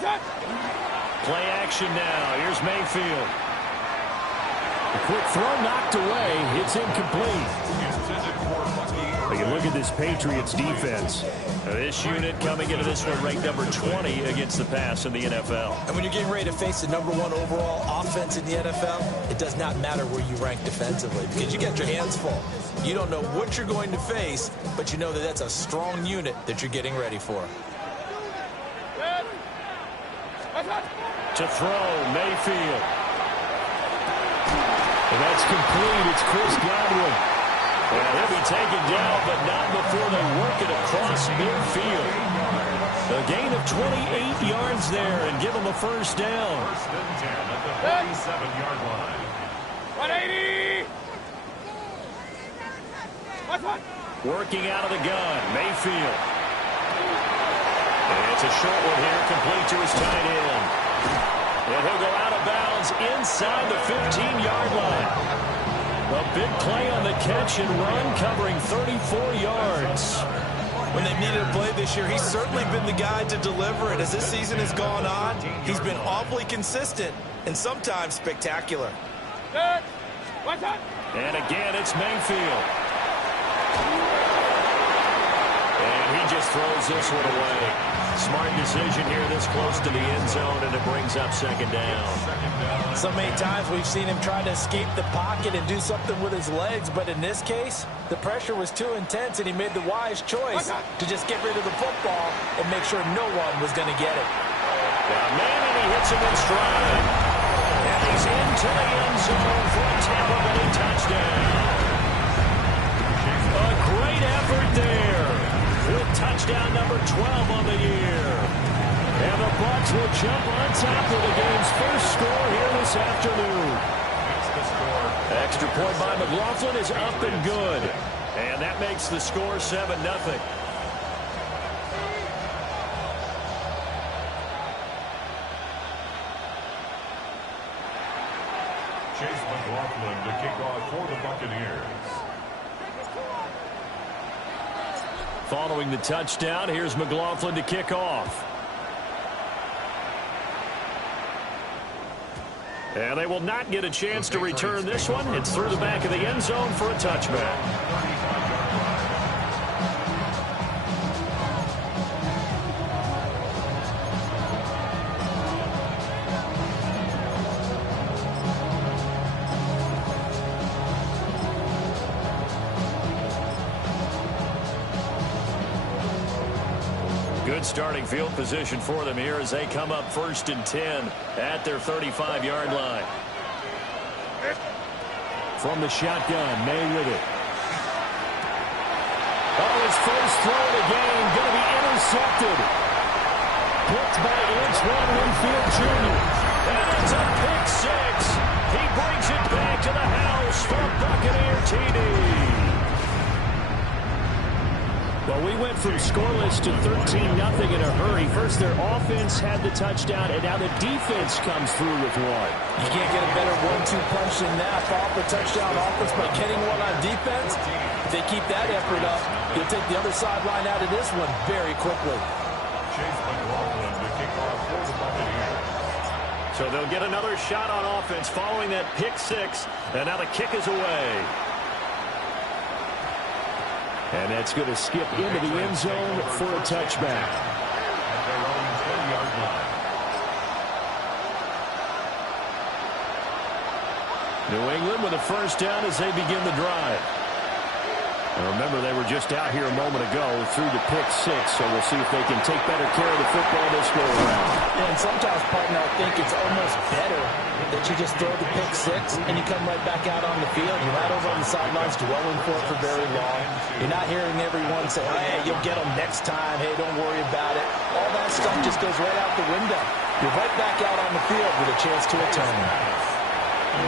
Play action now. Here's Mayfield. A quick throw knocked away. It's incomplete. Take a look at this Patriots defense. This unit coming into this one ranked number 20 against the pass in the NFL. And when you're getting ready to face the #1 overall offense in the NFL, it does not matter where you rank defensively because you get your hands full. You don't know what you're going to face, but you know that that's a strong unit that you're getting ready for. To throw, Mayfield. And that's complete. It's Chris Godwin. Well, he'll be taken down, but not before they work it across midfield. A gain of 28 yards there and give them a first down. First and 10 at the 47-yard line. 180! Working out of the gun, Mayfield. And it's a short one here, complete to his tight end. And he'll go out of bounds inside the 15-yard line. A big play on the catch and run, covering 34 yards. When they needed a play this year, he's certainly been the guy to deliver it. As this season has gone on, he's been awfully consistent and sometimes spectacular. And again, it's Mayfield. And he just throws this one away. Smart decision here this close to the end zone, and it brings up second down. So many times we've seen him try to escape the pocket and do something with his legs, but in this case, the pressure was too intense, and he made the wise choice to just get rid of the football and make sure no one was going to get it. Man, and he hits him in stride. And he's into the end zone for a Tampa Bay touchdown. A great effort there. With touchdown number 12 on the year. And the Bucs will jump on top of the game's first score here this afternoon. Extra point by McLaughlin is up and good. And that makes the score 7-0. Chase McLaughlin to kick off for the Buccaneers. Following the touchdown, here's McLaughlin to kick off. And they will not get a chance to return this one. It's through the back of the end zone for a touchback. Good starting field position for them here as they come up 1st and 10 at their 35-yard line. From the shotgun, May with it. Oh, his first throw of the game going to be intercepted. Picked by Antoine Winfield Jr. And it's a pick six. He brings it back to the house for Buccaneer TD. Well, we went from scoreless to 13-0 in a hurry. First, their offense had the touchdown, and now the defense comes through with one. You can't get a better 1-2 punch than that. Off the touchdown offense by getting one on defense. If they keep that effort up, you'll take the other sideline out of this one very quickly. Chase McLaughlin to kick off for the Buccaneers. So they'll get another shot on offense following that pick six, and now the kick is away. And that's going to skip into the end zone for a touchback. At their own 10-yard line. New England with a first down as they begin the drive. And remember, they were just out here a moment ago through the pick six, so we'll see if they can take better care of the football this go around. Yeah, and sometimes, partner, I think it's almost better that you just throw the pick six and you come right back out on the field. You're not over on the sidelines dwelling for it for very long. You're not hearing everyone say, hey, you'll get them next time. Hey, don't worry about it. All that stuff just goes right out the window. You're right back out on the field with a chance to atone.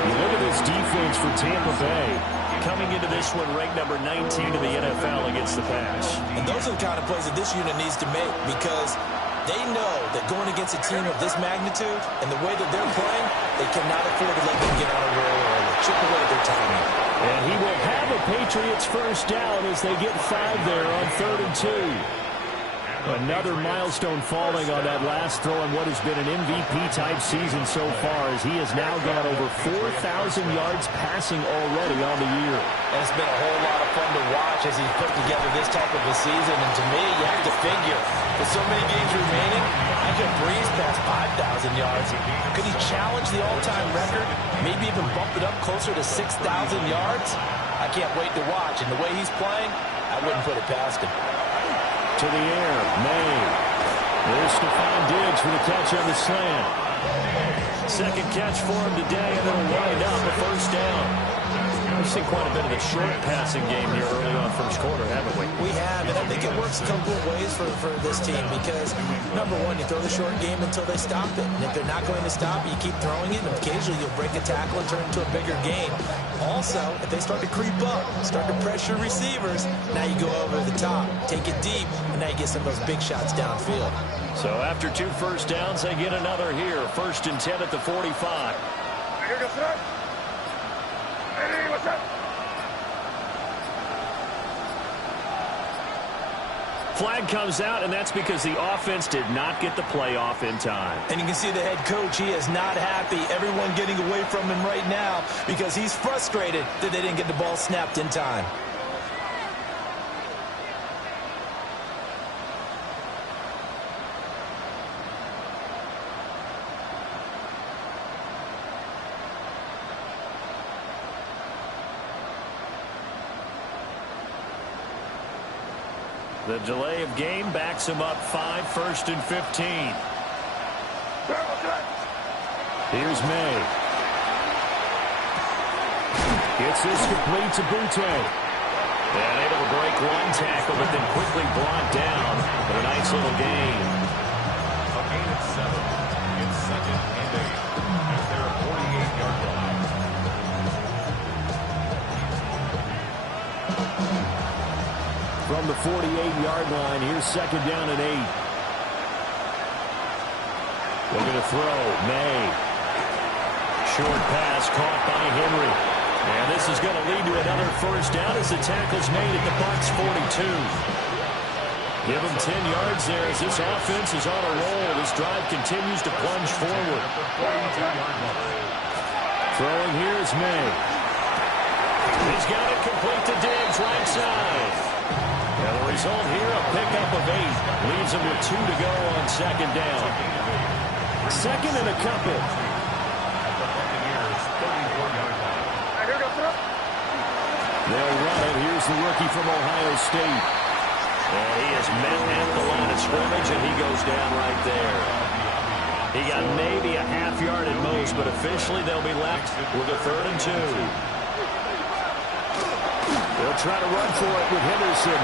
You look at this defense for Tampa Bay. Coming into this one ranked number 19 in the NFL against the pass. And those are the kind of plays that this unit needs to make because they know that going against a team of this magnitude and the way that they're playing, they cannot afford to let them get out of real early. Chip away their timing. And he will have a Patriots first down as they get 5 there on 3rd and 2. And Another milestone falling on that last throw in what has been an MVP-type season so far, as he has now gone over 4,000 yards passing already on the year. And it's been a whole lot of fun to watch as he's put together this type of a season. And to me, you have to figure, with so many games remaining, I could breeze past 5,000 yards. Could he challenge the all-time record? Maybe even bump it up closer to 6,000 yards? I can't wait to watch. And the way he's playing, I wouldn't put it past him. To the air, May. There's Stephon Diggs for the catch on the slant. Second catch for him today, and it'll wind up a first down. We've seen quite a bit of the short passing game here early on first quarter, haven't we? We have, and I think it works a couple of ways for this team because, number one, you throw the short game until they stop it. And if they're not going to stop it, you keep throwing it, and occasionally you'll break a tackle and turn it into a bigger game. Also, if they start to creep up, start to pressure receivers, now you go over the top, take it deep, and now you get some of those big shots downfield. So after 2 first downs, they get another here. 1st and 10 at the 45. Here goes it. Ready, what's up? Flag comes out, and that's because the offense did not get the play off in time. And you can see the head coach, he is not happy. Everyone getting away from him right now because he's frustrated that they didn't get the ball snapped in time. The delay of game backs him up 5, 1st and 15. Here's May. Gets this complete to Butte. And able to break one tackle, but then quickly brought down. But a nice little gain. A gain of 7. It's 2nd and 8 at their 48-yard line. From the 48-yard line, here's 2nd down and 8. Looking to throw, May. Short pass caught by Henry. And this is going to lead to another first down as the tackle's made at the Bucs 42. Give him 10 yards there as this offense is on a roll. This drive continues to plunge forward. Throwing here is May. He's got it complete to Diggs, right side. And the result here, a pickup of 8. Leaves him with 2 to go on 2nd down. 2nd and a couple. They'll run it. Here's the rookie from Ohio State. And he is met at the line of scrimmage, and he goes down right there. He got maybe a half yard at most, but officially they'll be left with a 3rd and 2. They'll try to run for it with Henderson.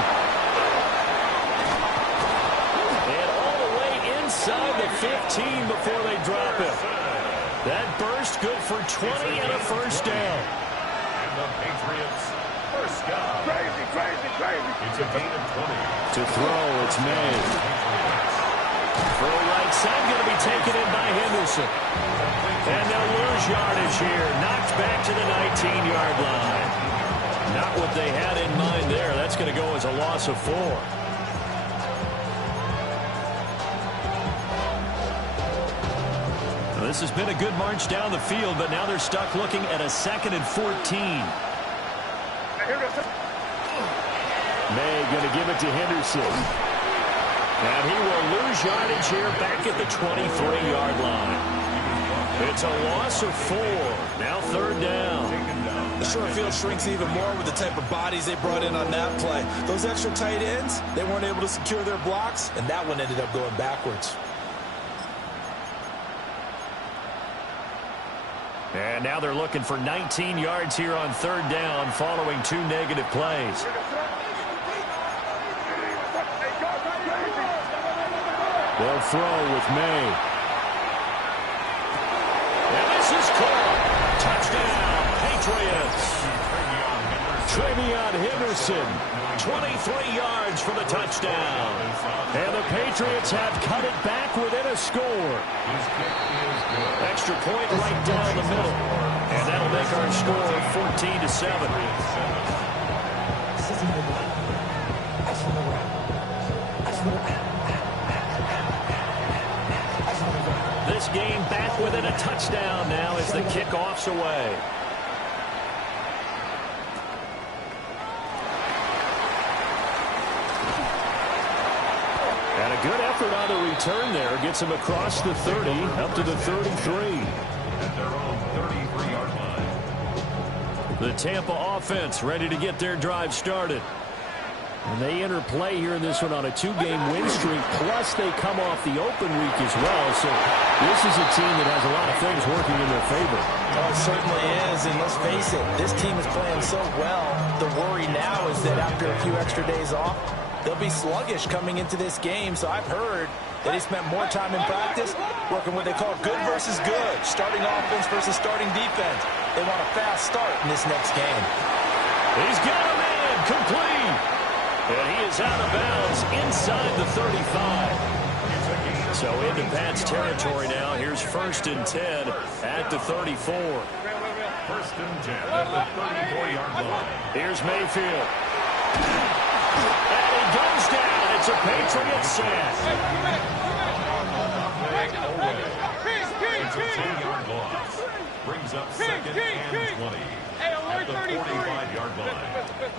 And all the way inside the 15 before they drop it. That burst good for 20 and a first down. And the Patriots first down. Crazy, crazy, crazy. It's a gain of 20. To throw, it's May. Throw right side, going to be taken in by Henderson. And they'll lose yardage here. Knocked back to the 19-yard line. Not what they had in mind there. That's going to go as a loss of 4. Well, this has been a good march down the field, but now they're stuck looking at a 2nd and 14. May going to give it to Henderson. And he will lose yardage here back at the 23-yard line. It's a loss of 4. Now 3rd down. The short field shrinks even more with the type of bodies they brought in on that play. Those extra tight ends, they weren't able to secure their blocks, and that one ended up going backwards. And now they're looking for 19 yards here on 3rd down following 2 negative plays. They'll throw with May. And this is caught. Touchdown, Patriots. Travion Henderson, 23 yards for the touchdown. And the Patriots have cut it back within a score. Extra point right down the middle. And that'll make our score 14-7. this game back within a touchdown now as the kickoff's away. And a good effort on the return there. Gets him across the 30, up to the 33. At their own 33-yard line. The Tampa offense ready to get their drive started. And they enter play here in this one on a 2-game win streak, plus they come off the open week as well. So this is a team that has a lot of things working in their favor. Oh, it certainly is, and let's face it, this team is playing so well. The worry now is that after a few extra days off, they'll be sluggish coming into this game. So I've heard that he spent more time in practice working what they call good versus good, starting offense versus starting defense. They want a fast start in this next game. He's got a man, complete. And he is out of bounds inside the 35. So into Pat's territory now. Here's 1st and 10 at the 34. 1st and 10 at the 34-yard line. Here's Mayfield. And he goes down. It's a Patriot sack. It's a 10-yard loss. Brings up 2nd and 20 at the 45-yard line.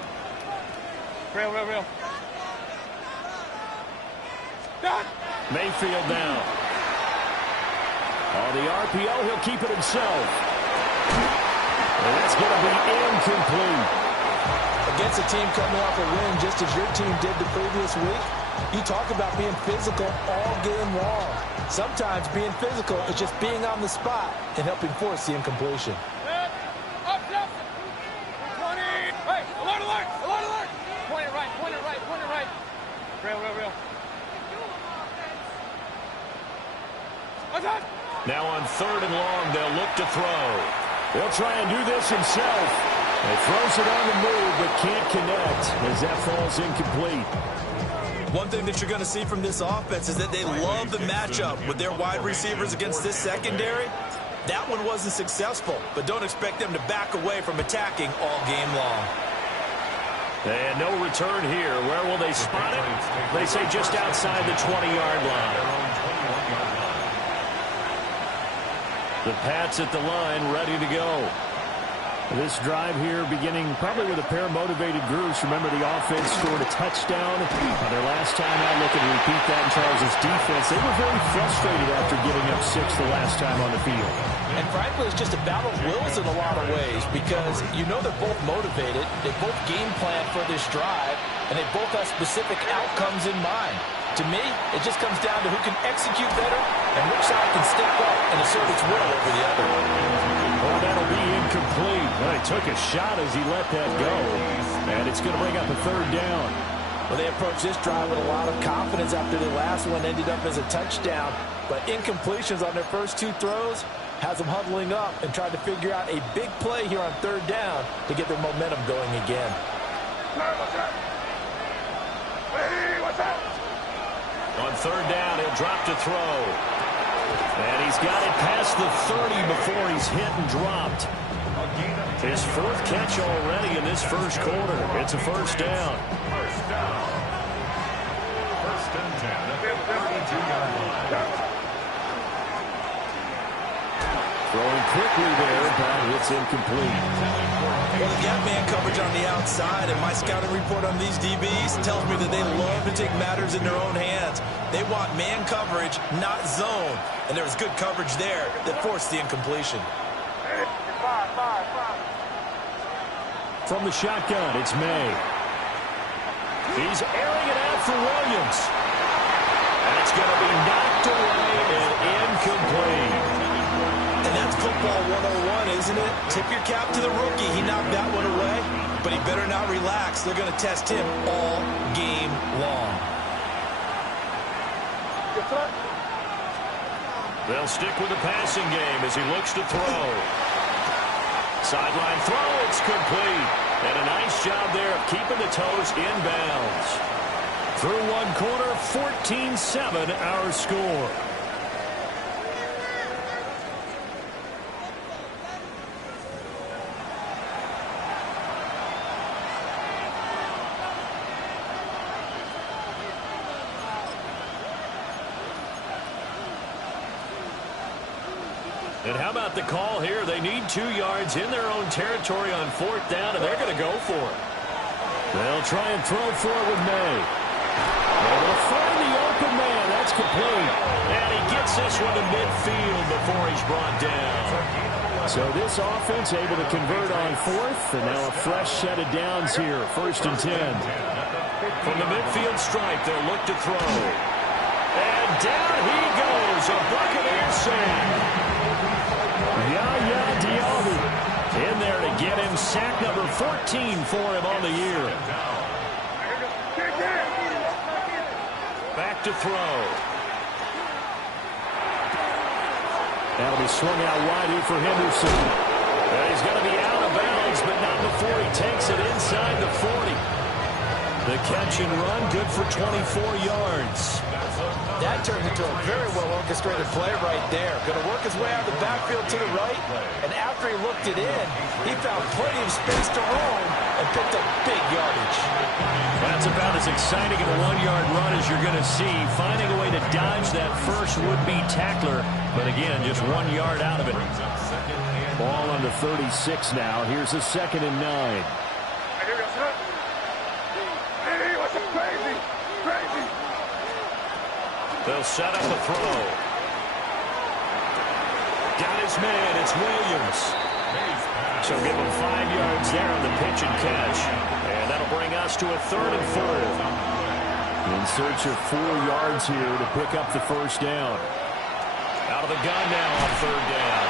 Real. Mayfield now. On the RPO, he'll keep it himself. And that's going to be incomplete. Against a team coming off a win just as your team did the previous week, you talk about being physical all game long. Sometimes being physical is just being on the spot and helping force the incompletion. Up. 20. Hey, alert. Point it right. Real. Now on 3rd and long, they'll look to throw. They'll try and do this himself. He throws it on the move, but can't connect as that falls incomplete. One thing that you're going to see from this offense is that they love the matchup with their wide receivers against this secondary. That one wasn't successful, but don't expect them to back away from attacking all game long. And no return here. Where will they spot it? They say just outside the 20-yard line. The Pats at the line, ready to go. This drive here beginning probably with a pair of motivated groups. Remember, the offense scored a touchdown on their last time out. Looking to repeat that in Charles' defense. They were very frustrated after giving up 6 the last time on the field. And frankly, it's just a battle of wills in a lot of ways because you know they're both motivated. They both game plan for this drive, and they both have specific outcomes in mind. To me, it just comes down to who can execute better and which side can step up and assert its will over the other. Oh, that'll be incomplete. Well, he took a shot as he let that go, and it's going to bring up a 3rd down. Well, they approached this drive with a lot of confidence after the last one ended up as a touchdown, but incompletions on their first 2 throws has them huddling up and trying to figure out a big play here on 3rd down to get their momentum going again. On 3rd down, he'll drop to throw. And he's got it past the 30 before he's hit and dropped. His 4th catch already in this first quarter. It's a 1st down. 1st and 10 at the 32-yard line. Throwing quickly there, but it's incomplete. Well, they got man coverage on the outside, and my scouting report on these DBs tells me that they love to take matters in their own hands. They want man coverage, not zone. And there was good coverage there that forced the incompletion. From the shotgun, it's May. He's airing it out for Williams. And it's going to be knocked away and incomplete. And that's football 101, isn't it? Tip your cap to the rookie. He knocked that one away, but he better not relax. They're going to test him all game long. They'll stick with the passing game as he looks to throw. Sideline throw, it's complete. And a nice job there of keeping the toes inbounds. Through 1 quarter, 14-7 our score. And how about the call here? They need 2 yards in their own territory on 4th down, and they're going to go for it. They'll try and throw for it with May. Able to find the open man. That's complete. And he gets this one to midfield before he's brought down. So this offense able to convert on 4th, and now a fresh set of downs here. 1st and 10. From the midfield stripe, they'll look to throw. And down he goes. A Buccaneer sack. Yaya Diaby in there to get him sack number 14 for him on the year. Back to throw. That'll be swung out wide here for Henderson. And he's going to be out of bounds, but not before he takes it inside the 40. The catch and run, good for 24 yards. That turned into a very well-orchestrated play right there. Going to work his way out of the backfield to the right, and after he looked it in, he found plenty of space to roam and picked up big yardage. That's about as exciting of a 1-yard run as you're going to see, finding a way to dodge that first would-be tackler, but again, just 1 yard out of it. Ball on the 36 now. Here's a 2nd and 9. They'll set up a throw. Got his man. It's Williams. So give him 5 yards there on the pitch and catch. And that'll bring us to a 3rd and 4. In search of 4 yards here to pick up the 1st down. Out of the gun now on 3rd down.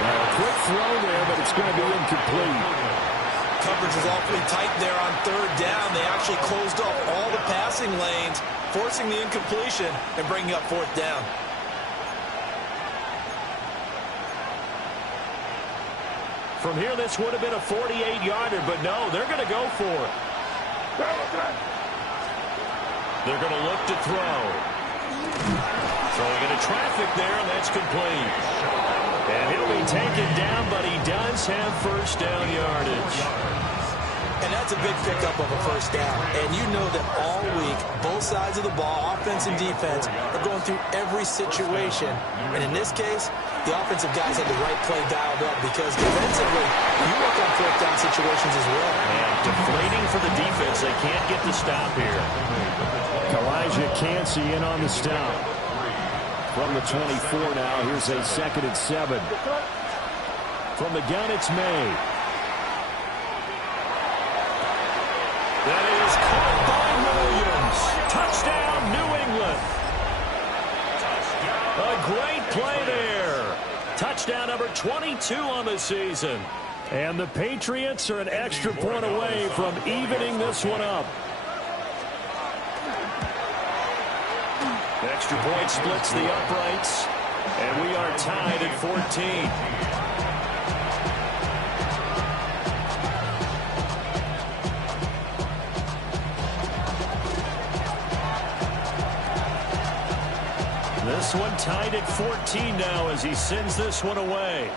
Now a quick throw there, but it's going to be incomplete. Coverage was awfully tight there on 3rd down. They actually closed off all the passing lanes, forcing the incompletion and bringing up 4th down. From here, this would have been a 48-yarder, but no, they're going to go for it. They're going to look to throw. Throwing into traffic there, and that's complete. And he'll be taken down, but he does have 1st down yardage. And that's a big pickup of a 1st down. And you know that all week, both sides of the ball, offense and defense, are going through every situation. And in this case, the offensive guys had the right play dialed up because defensively, you work on 4th down situations as well. And deflating for the defense. They can't get the stop here. Elijah Cansey in on the stop. From the 24 now, here's a 2nd and 7. From the gun, it's May. That is caught by Williams. Touchdown, New England. A great play there. Touchdown number 22 on the season. And the Patriots are an extra point away from evening this one up. Extra point splits the uprights, and we are tied at 14. This one tied at 14 now as he sends this one away.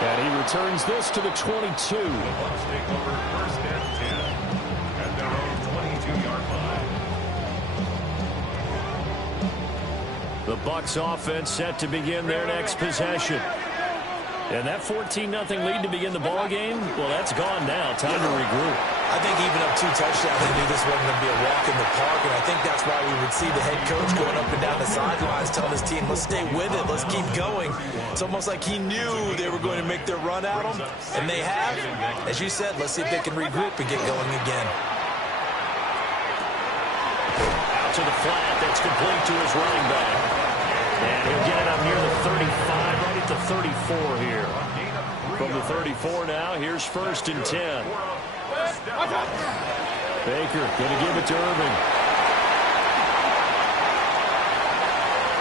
And he returns this to the 22. The Bucs take over 1st and 10 at their own 22-yard line. The Bucs offense set to begin their next possession. And that 14-0 lead to begin the ball game, well, that's gone now. Time to regroup. I think even up 2 touchdowns, they knew this wasn't going to be a walk in the park, and I think that's why we would see the head coach going up and down the sidelines telling his team, let's stay with it, let's keep going. It's almost like he knew they were going to make their run at him, and they have. As you said, let's see if they can regroup and get going again. Out to the flat, that's complete to his running back. And he'll get it up near the 35, right at the 34 here. From the 34 now, here's 1st and 10. Baker going to give it to Irving.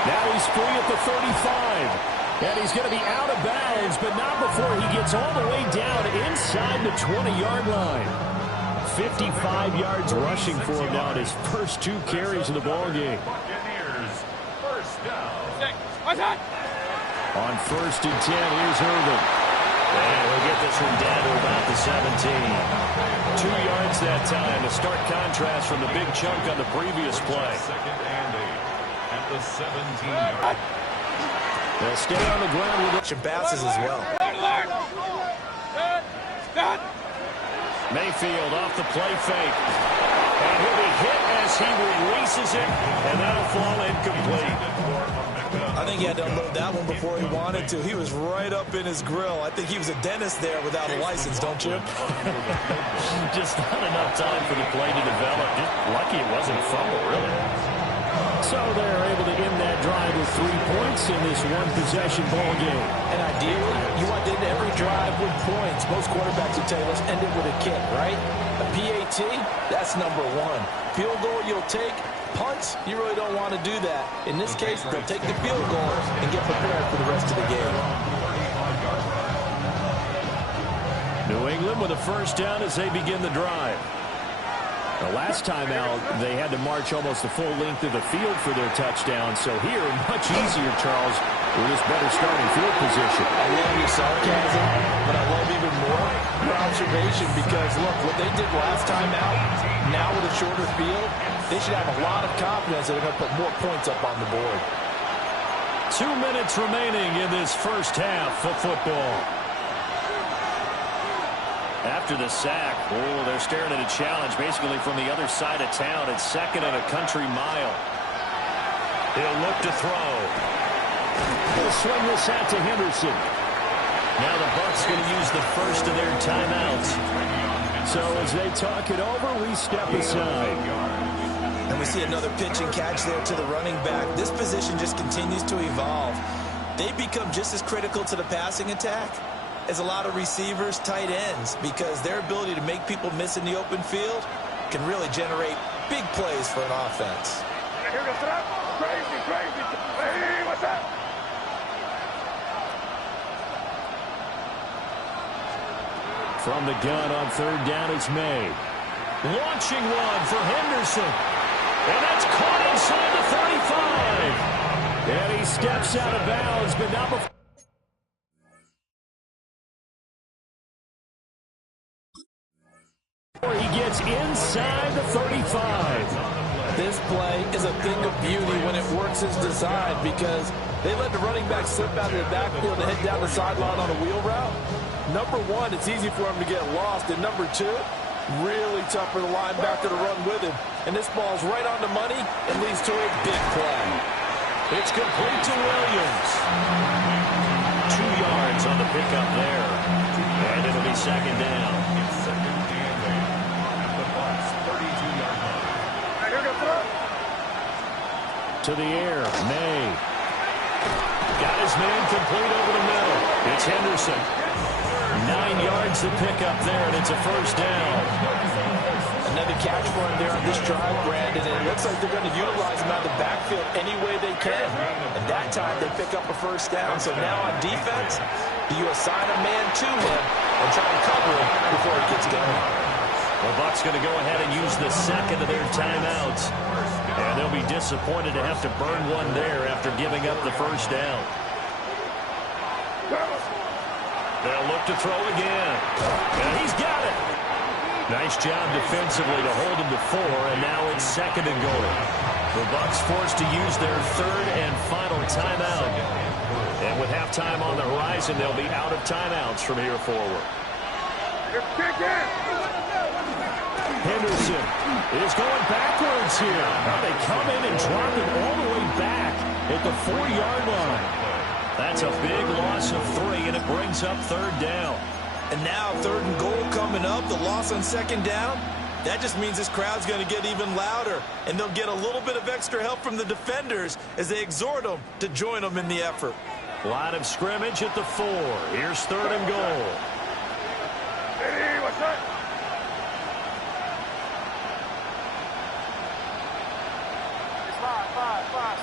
Now he's free at the 35. And he's going to be out of bounds, but not before he gets all the way down inside the 20-yard line. 55 yards rushing for him now in his first 2 carries of the ball game. On 1st and 10, here's Irving. And he'll get this one down to about the 17. 2 yards yards that time. A stark contrast from the big chunk on the previous play. Second and 8 at the 17-yard. They'll stay on the ground with it. Passes as well. Mayfield off the play fake. And he'll be hit as he releases it, and that'll fall incomplete. I think he had to unload that one before he wanted to. He was right up in his grill. I think he was a dentist there without a license, don't you? Just not enough time for the play to develop. Just lucky it wasn't a fumble, really. So they're able to end that drive with 3 points in this one-possession ball game. And ideally, you want to end every drive with points. Most quarterbacks would tell you, let's end it with a kick, right? A PAT, that's number one. Field goal you'll take. Punts, you really don't want to do that. In this case, they'll take the field goal and get prepared for the rest of the game. New England with a first down as they begin the drive. The last time out, they had to march almost the full length of the field for their touchdown. So here, much easier, Charles, with this better starting field position. I love your sarcasm, but I love even more your observation because, look, what they did last time out, now with a shorter field, they should have a lot of confidence that they're going to put more points up on the board. 2 minutes remaining in this first half of football. After the sack, they're staring at a challenge basically from the other side of town. It's second and a country mile. He'll look to throw. He'll swing this out to Henderson. Now the Bucs going to use the first of their timeouts. So as they talk it over, we step aside. And we see another pitch and catch there to the running back. This position just continues to evolve. They become just as critical to the passing attack as a lot of receivers, tight ends, because their ability to make people miss in the open field can really generate big plays for an offense. Here goes that. Crazy, crazy. Hey, what's that? From the gun on third down, it's May. Launching one for Henderson. And that's caught inside the 35. And he steps out of bounds, but not before. He gets inside the 35. This play is a thing of beauty when it works as designed because they let the running back slip out of the backfield and head down the sideline on a wheel route. Number one, it's easy for him to get lost. And number two, really tough for the linebacker to run with him. And this ball's right on the money and leads to a big play. It's complete to Williams. 2 yards on the pickup there. And it'll be second down. To the air, May. Got his man complete over the middle. It's Henderson. 9 yards to pick up there, and it's a first down. Another catch for him there on this drive, Brandon, and it looks like they're going to utilize him out of the backfield any way they can. And that time, they pick up a first down. So now on defense, do you assign a man to him and try and cover him before he gets going? The Bucs going to go ahead and use the second of their timeouts. And they'll be disappointed to have to burn one there after giving up the first down. They'll look to throw again. And he's got it. Nice job defensively to hold him to 4, and now it's second and goal. The Bucs forced to use their third and final timeout. And with halftime on the horizon, they'll be out of timeouts from here forward. Henderson is going backwards here. Now they come in and drop it all the way back at the 4-yard line. That's a big loss of 3, and it brings up third down. And now third and goal coming up, the loss on second down. That just means this crowd's going to get even louder, and they'll get a little bit of extra help from the defenders as they exhort them to join them in the effort. Line of scrimmage at the 4. Here's third and goal. Hey, what's that? Five.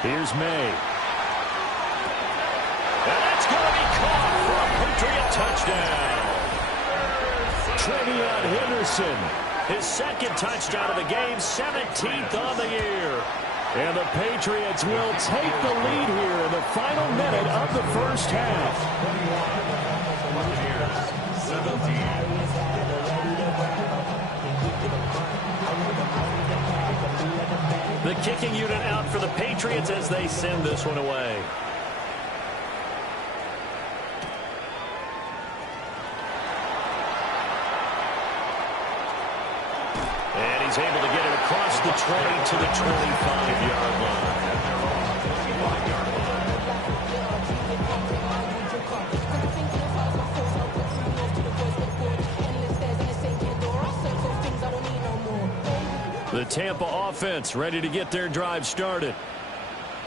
Here's May. And that's going to be caught for a Patriot touchdown. Trevion Henderson, his second touchdown of the game, 17th on the year. And the Patriots will take the lead here in the final minute. of the first half. 17. The kicking unit out for the Patriots as they send this one away. And he's able to get it across the 20 to the 25-yard line. The Tampa offense ready to get their drive started.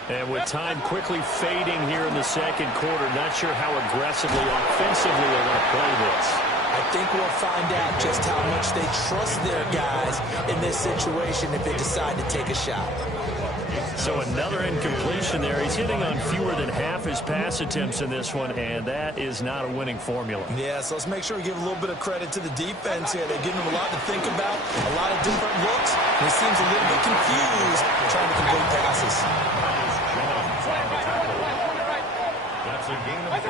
And with time quickly fading here in the second quarter, not sure how aggressively, offensively they want to play this. I think we'll find out just how much they trust their guys in this situation if they decide to take a shot. So another incompletion there. He's hitting on fewer than half his pass attempts in this one, and that is not a winning formula. Yeah, so let's make sure we give a little bit of credit to the defense here. They're giving him a lot to think about, a lot of different looks, and he seems a little bit confused trying to complete passes. That's a gain of 3.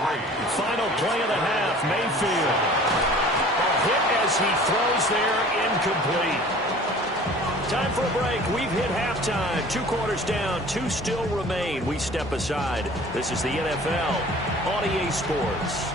Final play of the half, Mayfield. Hit as he throws there, incomplete. Time for a break. We've hit halftime. 2 quarters down, 2 still remain. We step aside. This is the NFL on EA Sports.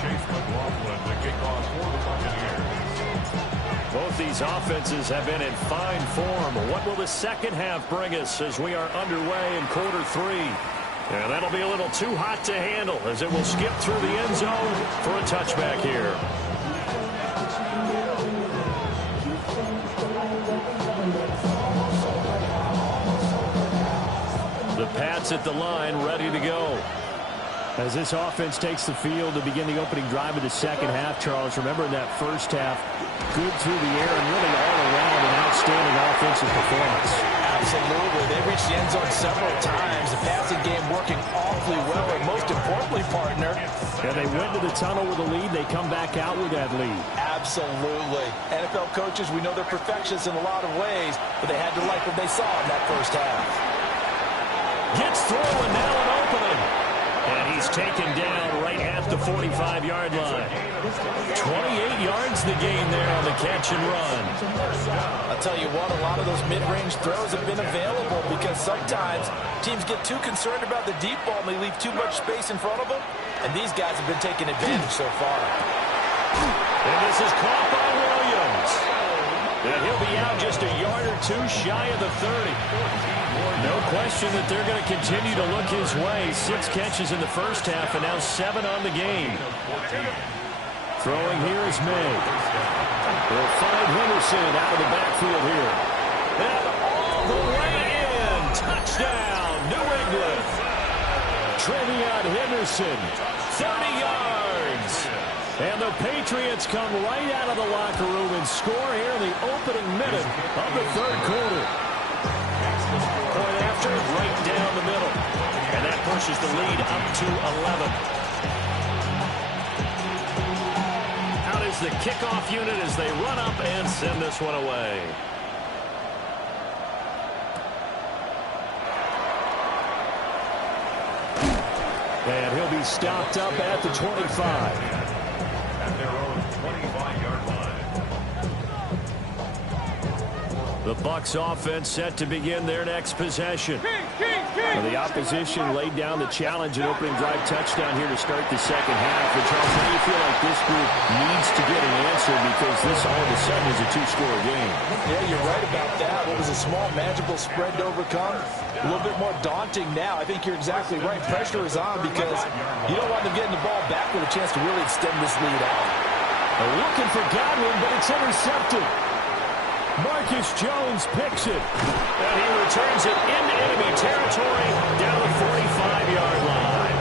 Chase McLaughlin to kick off for the Buccaneers. Both these offenses have been in fine form. What will the second half bring us as we are underway in quarter 3? And that'll be a little too hot to handle as it will skip through the end zone for a touchback here. The Pats at the line, ready to go. As this offense takes the field to begin the opening drive of the second half, Charles, remember in that first half, good through the air and really all around an outstanding offensive performance. Absolutely. They reached the end zone several times. The passing game working awfully well, and most importantly, partner. And they went to the tunnel with a lead. They come back out with that lead. Absolutely. NFL coaches, we know they're perfectionists in a lot of ways, but they had to like what they saw in that first half. Gets through and now an opening. And he's taken down right at the 45-yard line. 28 yards the gain there on the catch and run. I'll tell you what, a lot of those mid-range throws have been available because sometimes teams get too concerned about the deep ball and they leave too much space in front of them. And these guys have been taking advantage so far. And this is caught by Williams. And he'll be out just a yard or 2 shy of the 30. No question that they're going to continue to look his way. 6 catches in the first half and now 7 on the game. Throwing here is May. They'll find Henderson out of the backfield here. And all the way in. Touchdown, New England. Trevion Henderson, 30 yards. And the Patriots come right out of the locker room and score here in the opening minute of the third quarter. Point after, right down the middle. And that pushes the lead up to 11. Out is the kickoff unit as they run up and send this one away. And he'll be stopped up at the 25. At their own 25-yard line. The Bucs offense set to begin their next possession. The opposition laid down the challenge and opening drive touchdown here to start the second half. And Charles, how do you feel like this group needs to get an answer because this all of a sudden is a 2-score game? Yeah, you're right about that. What was a small, manageable spread to overcome? A little bit more daunting now. I think you're exactly right. Pressure is on because you don't want them getting the ball back with a chance to really extend this lead out. They're looking for Godwin, but it's intercepted. Marcus Jones picks it. And he returns it into enemy territory down the 45-yard line.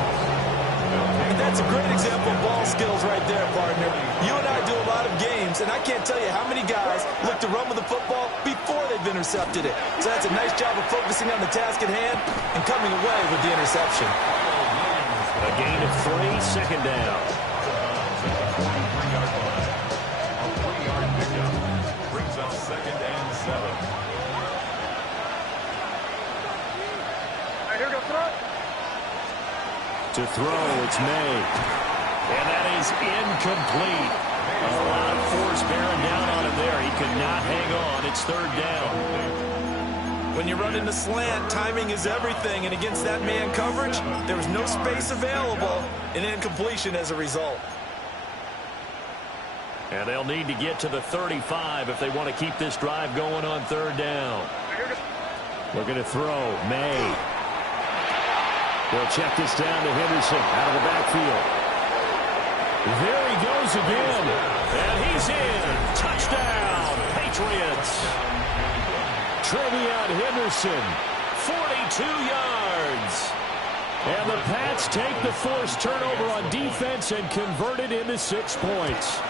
And that's a great example of ball skills right there, partner. You and I do a lot of games, and I can't tell you how many guys look to run with the football before they've intercepted it. So that's a nice job of focusing on the task at hand and coming away with the interception. A gain of 3, second down. Second and 7. Here we go, throw. To throw, it's May. And that is incomplete. A lot of force bearing down on him there. He could not hang on. It's third down. When you run into slant, timing is everything. And against that man coverage, there was no space available. An incompletion as a result. And they'll need to get to the 35 if they want to keep this drive going on third down. Looking to throw. May. They'll check this down to Henderson out of the backfield. There he goes again. And he's in. Touchdown, Patriots. TreVeyon Henderson, 42 yards. And the Pats take the forced turnover on defense and convert it into 6 points.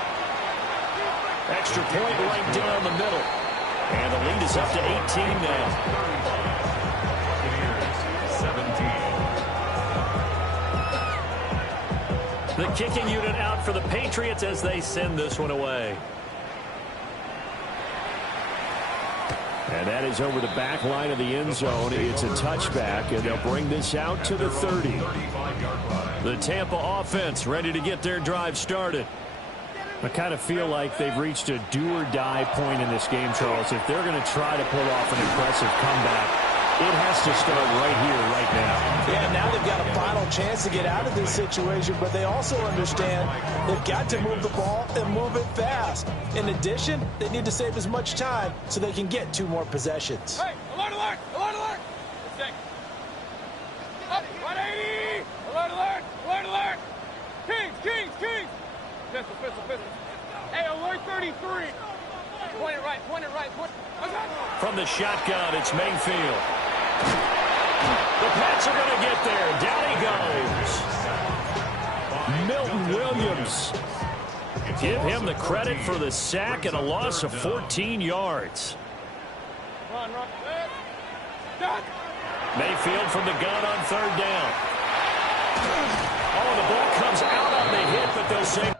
Extra point right down the middle. And the lead is up to 18 now. 17. The kicking unit out for the Patriots as they send this one away. And that is over the back line of the end zone. It's a touchback, and they'll bring this out to the 30. The Tampa offense ready to get their drive started. I kind of feel like they've reached a do-or-die point in this game, Charles. If they're going to try to pull off an impressive comeback, it has to start right here, right now. Yeah, now they've got a final chance to get out of this situation, but they also understand they've got to move the ball and move it fast. In addition, they need to save as much time so they can get 2 more possessions. Hey, alert, alert, alert, alert. Up, 180. Alert, alert, alert, alert. Kings, Kings, Kings. Pistol, pistol, pistol. Hey, alert 33. Point it right, point it right. From the shotgun, it's Mayfield. The Pats are going to get there. Down he goes. Milton Williams. Give him the credit for the sack and a loss of 14 yards. Run, run. Done. Mayfield from the gun on third down. Oh, the ball comes out on the hit, but they'll say